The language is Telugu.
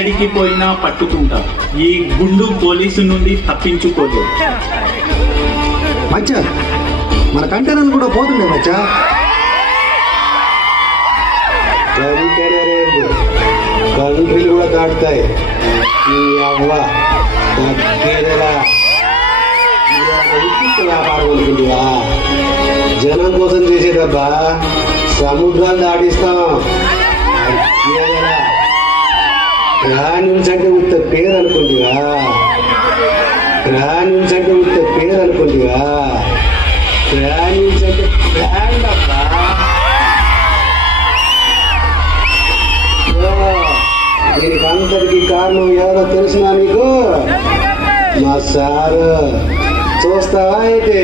ఎక్కడికి పోయినా పట్టుకుంటా. ఈ గుండు పోలీసు నుండి తప్పించుకోలేదు. మచ్చా మన కంటెనర్లు కూడా పోతుండే మచ్చా. కంట్రీలు కూడా దాటుతాయి. ఈ అవ్వ తగ్గేదలా వ్యాపారం అనుకుంటువా? జనం కోసం చేసేదబ్బా, సముద్రాలు దాటిస్తాం. గ్రాన్యూల్స్ అంటే ఉత్త పేరు అనుకుంటువా? గ్రాన్యూల్స్ అంటే ఉత్త పేరు అనుకుంటువా? గ్రాన్యూల్స్ అంటే బ్రాండ్ అబ్బా. దీనికి అంతటికి కారణం ఎవరో తెలిసినా నీకు? మా సారు. చూస్తావా అయితే?